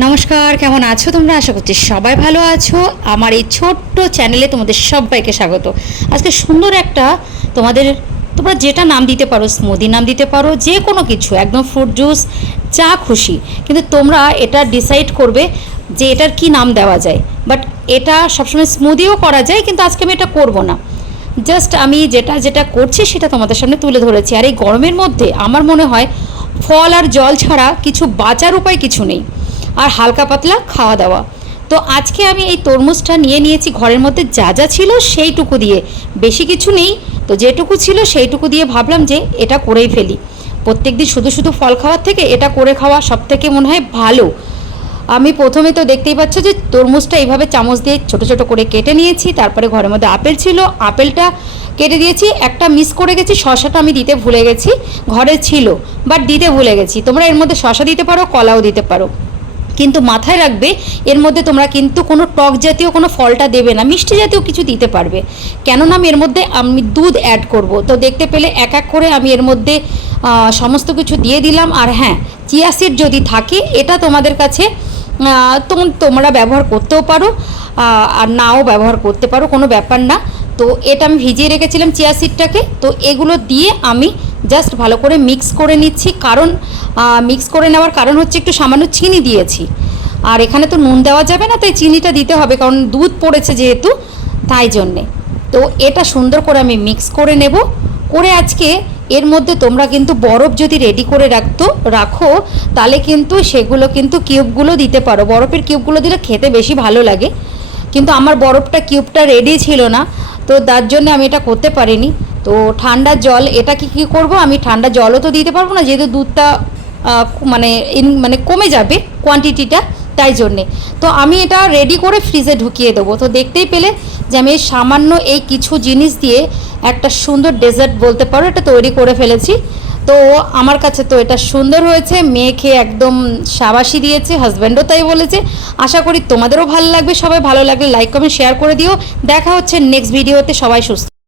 নমস্কার, কেমন আছো তোমরা? আশা করছি সবাই ভালো আছো। আমার এই ছোট্ট চ্যানেলে তোমাদের সবাইকে স্বাগত। আজকে সুন্দর একটা তোমাদের, তোমরা যেটা নাম দিতে পারো স্মুদি নাম দিতে পারো, যে কোনো কিছু, একদম ফ্রুট জুস যা খুশি। কিন্তু তোমরা এটা ডিসাইড করবে যে এটার কি নাম দেওয়া যায়। বাট এটা সবসময় স্মুদিও করা যায়, কিন্তু আজকে আমি এটা করব না। জাস্ট আমি যেটা যেটা করছি, সেটা তোমাদের সামনে তুলে ধরেছি। আর এই গরমের মধ্যে আমার মনে হয় ফল আর জল ছাড়া কিছু বাঁচার উপায় কিছু নেই। আর হালকা পাতলা খাওয়া দাওয়া। তো আজকে আমি এই তরমুজটা নিয়ে নিয়েছি, ঘরের মধ্যে যা যা ছিল সেইটুকু দিয়ে। বেশি কিছু নেই, তো যেটুকু ছিল সেইটুকু দিয়ে ভাবলাম যে এটা করেই ফেলি। প্রত্যেকদিন শুধু শুধু ফল খাওয়ার থেকে এটা করে খাওয়া সব থেকে মনে হয় ভালো। আমি প্রথমে তো দেখতেই পাচ্ছ যে তরমুজটা এইভাবে চামচ দিয়ে ছোট ছোট করে কেটে নিয়েছি, তারপরে ঘরের মধ্যে আপেল ছিল। আপেলটা কেটে দিয়েছি, একটা মিস করে গেছি, শশাটা আমি দিতে ভুলে গেছি, ঘরে ছিল বাট দিতে ভুলে গেছি। তোমরা এর মধ্যে শশা দিতে পারো, কলাও দিতে পারো। কিন্তু মাথায় রাখবে, এর মধ্যে তোমরা কিন্তু কোনো টক জাতীয় কোনো ফলটা দেবে না, মিষ্টি জাতীয় কিছু দিতে পারবে। কেননা আমি এর মধ্যে, আমি দুধ অ্যাড করব। তো দেখতে পেলে এক এক করে আমি এর মধ্যে সমস্ত কিছু দিয়ে দিলাম। আর হ্যাঁ চিয়া সিড যদি থাকে, এটা তোমাদের কাছে তখন তোমরা ব্যবহার করতেও পারো আর নাও ব্যবহার করতে পারো, কোনো ব্যাপার না। তো এটা আমি ভিজিয়ে রেখেছিলাম চিয়া সিডটাকে তো এগুলো দিয়ে আমি জাস্ট ভালো করে মিক্স করে নিচ্ছি। কারণ মিক্স করে নেওয়ার কারণ হচ্ছে একটু সামান্য চিনি দিয়েছি। আর এখানে তো নুন দেওয়া যাবে না, তাই চিনিটা দিতে হবে, কারণ দুধ পড়েছে যেহেতু তাই জন্যে। তো এটা সুন্দর করে আমি মিক্স করে নেব। করে আজকে এর মধ্যে তোমরা কিন্তু বরফ যদি রেডি করে রাখতো, রাখো, তাহলে কিন্তু সেগুলো কিন্তু কিউবগুলো দিতে পারো। বরফের কিউবগুলো দিলে খেতে বেশি ভালো লাগে। কিন্তু আমার বরফটা কিউবটা রেডি ছিল না, তো তার জন্য আমি এটা করতে পারিনি। তো ঠান্ডা জল, এটা কি, কী করব? আমি ঠান্ডা জলও তো দিতে পারব না, যেহেতু দুধটা মানে ইন- মানে কমে যাবে কোয়ান্টিটিটা তাই জন্যে। তো আমি এটা রেডি করে ফ্রিজে ঢুকিয়ে দেবো। তো দেখতেই পেলে যে আমি সামান্য এই কিছু জিনিস দিয়ে একটা সুন্দর ডেজার্ট বলতে পারো, এটা তৈরি করে ফেলেছি। তো আমার কাছে তো এটা সুন্দর হয়েছে মেয়ে খেয়ে একদম সাবাসি দিয়েছে হাজব্যান্ডও তাই বলেছে। আশা করি তোমাদেরও ভালো লাগবে, সবাই ভালো লাগলে লাইক কমেন্ট শেয়ার করে দিও। দেখা হচ্ছে নেক্সট ভিডিওতে সবাই সুস্থ।